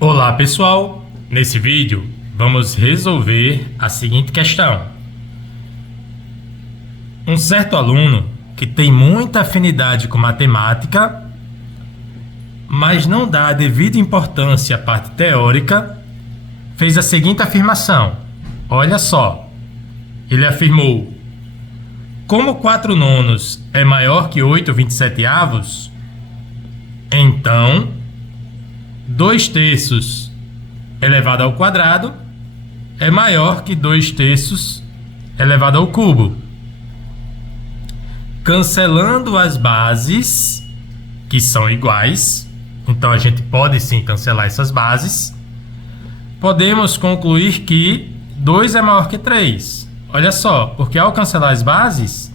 Olá pessoal, nesse vídeo vamos resolver a seguinte questão. Um certo aluno que tem muita afinidade com matemática, mas não dá a devida importância à parte teórica, fez a seguinte afirmação. Olha só, ele afirmou: como 4 nonos é maior que 8/27, então 2/3 elevado ao quadrado é maior que 2/3 elevado ao cubo. Cancelando as bases, que são iguais, então a gente pode sim cancelar essas bases, podemos concluir que 2 é maior que 3. Olha só, porque ao cancelar as bases,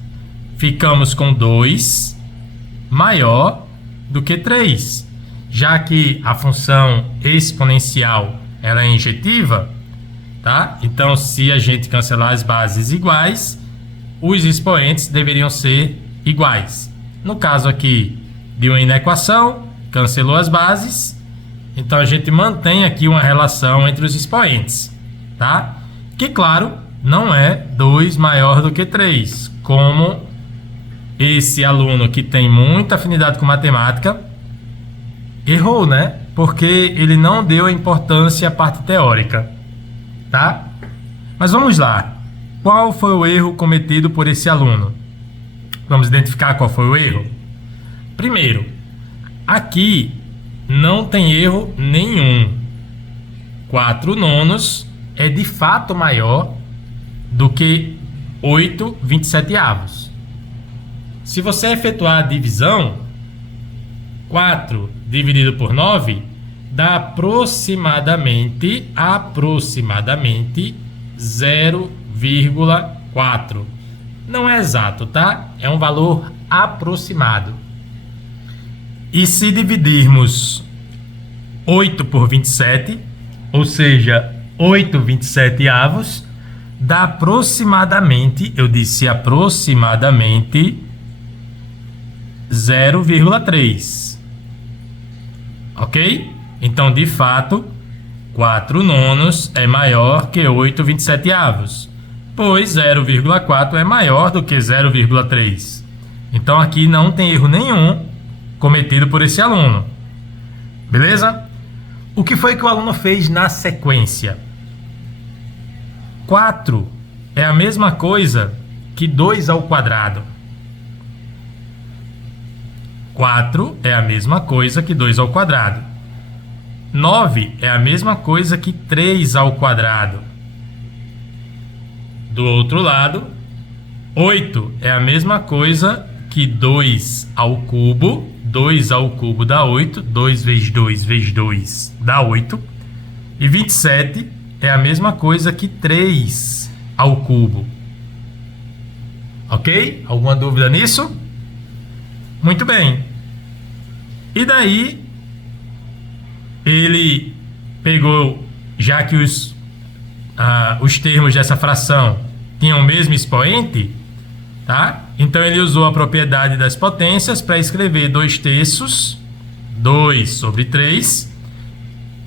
ficamos com 2 maior do que 3. Já que a função exponencial ela é injetiva, tá? Então, se a gente cancelar as bases iguais, os expoentes deveriam ser iguais. No caso aqui de uma inequação, cancelou as bases, então a gente mantém aqui uma relação entre os expoentes, tá? Que, claro, não é 2 maior do que 3, como esse aluno que tem muita afinidade com matemática errou, né? Porque ele não deu importância à parte teórica, tá? Mas vamos lá. Qual foi o erro cometido por esse aluno? Vamos identificar qual foi o erro? Primeiro, aqui não tem erro nenhum. 4 nonos é de fato maior do que 8/27. Se você efetuar a divisão, 4 dividido por 9 dá aproximadamente 0,4. Não é exato, tá? É um valor aproximado. E se dividirmos 8 por 27, ou seja, 8/27, dá aproximadamente, eu disse aproximadamente, 0,3. Ok? Então, de fato, 4 nonos é maior que 8/27, pois 0,4 é maior do que 0,3. Então, aqui não tem erro nenhum cometido por esse aluno. Beleza? O que foi que o aluno fez na sequência? 4 é a mesma coisa que 2 ao quadrado. 4 é a mesma coisa que 2 ao quadrado. 9 é a mesma coisa que 3 ao quadrado. Do outro lado, 8 é a mesma coisa que 2 ao cubo. 2 ao cubo dá 8. 2 vezes 2 vezes 2 dá 8. E 27 é a mesma coisa que 3 ao cubo. Ok? Alguma dúvida nisso? Muito bem. E daí, ele pegou, já que os termos dessa fração tinham o mesmo expoente, tá? Então, ele usou a propriedade das potências para escrever 2/3, 2 sobre 3,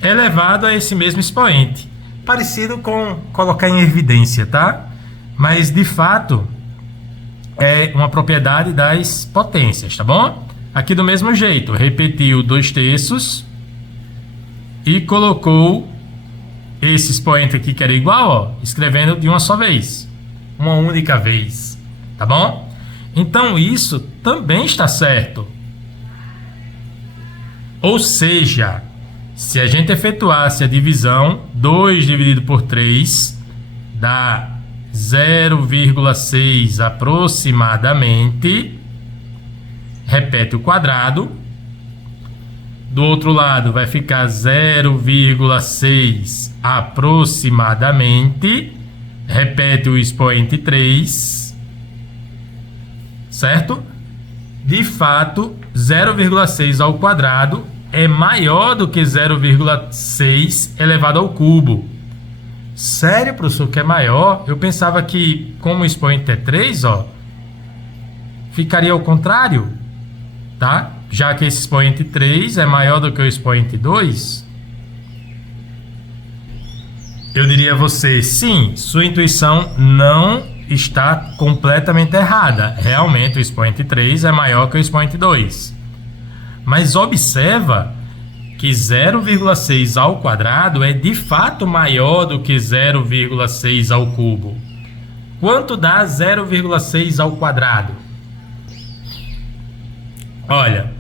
elevado a esse mesmo expoente. Parecido com colocar em evidência, tá? Mas, de fato, é uma propriedade das potências, tá bom? Aqui do mesmo jeito, repetiu 2/3 e colocou esse expoente aqui que era igual, ó, escrevendo de uma só vez, uma única vez, tá bom? Então isso também está certo. Ou seja, se a gente efetuasse a divisão, 2 dividido por 3 dá 0,6 aproximadamente. Repete o quadrado. Do outro lado vai ficar 0,6 aproximadamente. Repete o expoente 3. Certo? De fato, 0,6 ao quadrado é maior do que 0,6 elevado ao cubo. Sério, professor, que é maior? Eu pensava que, como o expoente é 3, ó, ficaria ao contrário, tá? Já que esse expoente 3 é maior do que o expoente 2, eu diria a você, sim, sua intuição não está completamente errada. Realmente o expoente 3 é maior que o expoente 2. Mas observa que 0,6 ao quadrado é de fato maior do que 0,6 ao cubo. Quanto dá 0,6 ao quadrado? Olha,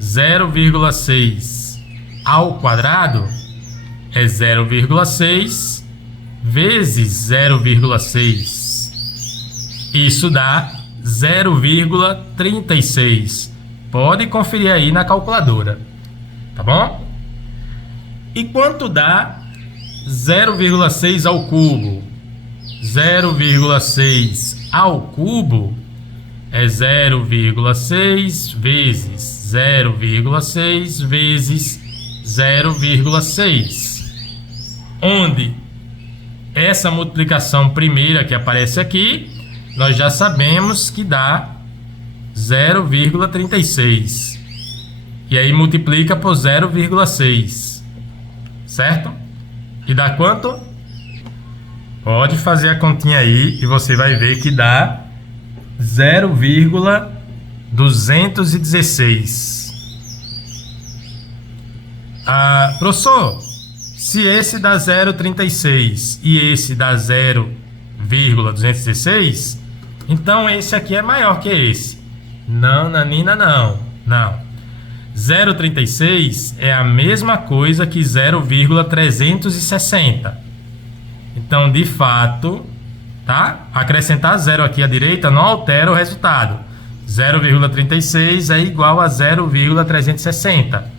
0,6 ao quadrado é 0,6 vezes 0,6. Isso dá 0,36. Pode conferir aí na calculadora, tá bom? E quanto dá 0,6 ao cubo? 0,6 ao cubo é 0,6 vezes 0,6 vezes 0,6. Onde essa multiplicação primeira que aparece aqui, nós já sabemos que dá 0,36. E aí multiplica por 0,6. Certo? E dá quanto? Pode fazer a continha aí e você vai ver que dá 0,216. Professor, se esse dá 0,36 e esse dá 0,216, então esse aqui é maior que esse. Não, Nanina, não. 0,36 é a mesma coisa que 0,360. Então, de fato, tá? Acrescentar 0 aqui à direita não altera o resultado. 0,36 é igual a 0,360.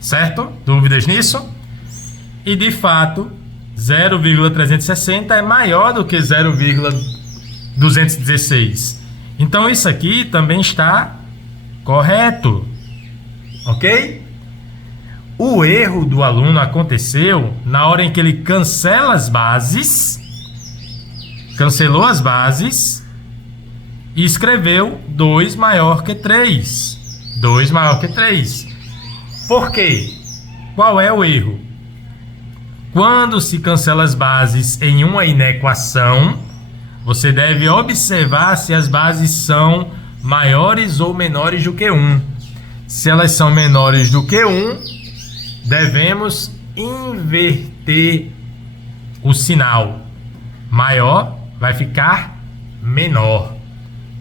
Certo? Dúvidas nisso? E, de fato, 0,360 é maior do que 0,216. Então, isso aqui também está correto. Ok? O erro do aluno aconteceu na hora em que ele cancelou as bases e escreveu 2 maior que 3. 2 maior que 3. Por quê? Qual é o erro? Quando se cancela as bases em uma inequação, você deve observar se as bases são maiores ou menores do que 1. Se elas são menores do que 1, devemos inverter o sinal. Maior vai ficar menor.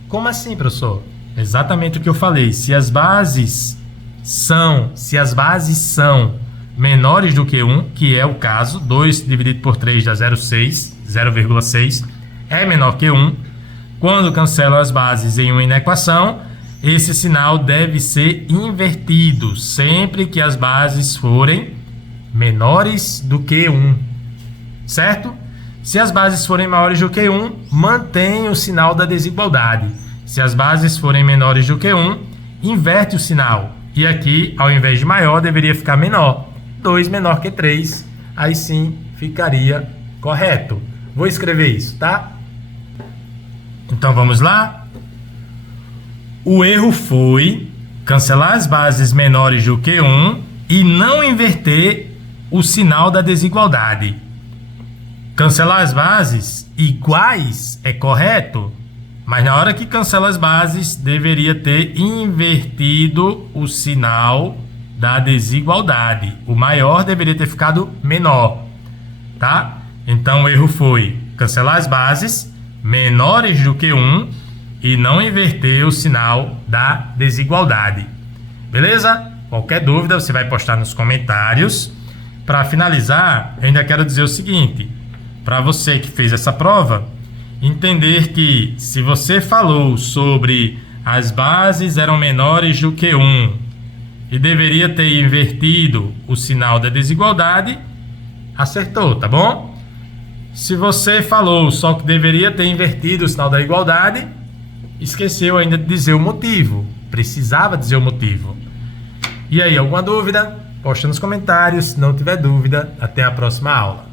Como assim, professor? Exatamente o que eu falei. Se as bases são menores do que 1, que é o caso, 2 dividido por 3 dá 0,6, é menor que 1. Quando cancelam as bases em uma inequação, esse sinal deve ser invertido sempre que as bases forem menores do que 1, certo? Se as bases forem maiores do que 1, mantém o sinal da desigualdade. Se as bases forem menores do que 1, inverte o sinal. E aqui, ao invés de maior, deveria ficar menor. 2 menor que 3, aí sim ficaria correto. Vou escrever isso, tá? Então vamos lá? O erro foi cancelar as bases menores do que 1 e não inverter o sinal da desigualdade. Cancelar as bases iguais é correto, mas na hora que cancela as bases, deveria ter invertido o sinal da desigualdade. O maior deveria ter ficado menor, tá? Então o erro foi cancelar as bases menores do que 1 e não inverter o sinal da desigualdade. Beleza? Qualquer dúvida você vai postar nos comentários. Para finalizar, eu ainda quero dizer o seguinte: para você que fez essa prova, entender que se você falou sobre as bases eram menores do que 1 e deveria ter invertido o sinal da desigualdade, acertou, tá bom? Se você falou só que deveria ter invertido o sinal da igualdade, esqueceu ainda de dizer o motivo. Precisava dizer o motivo. E aí, alguma dúvida? Posta nos comentários. Se não tiver dúvida, até a próxima aula.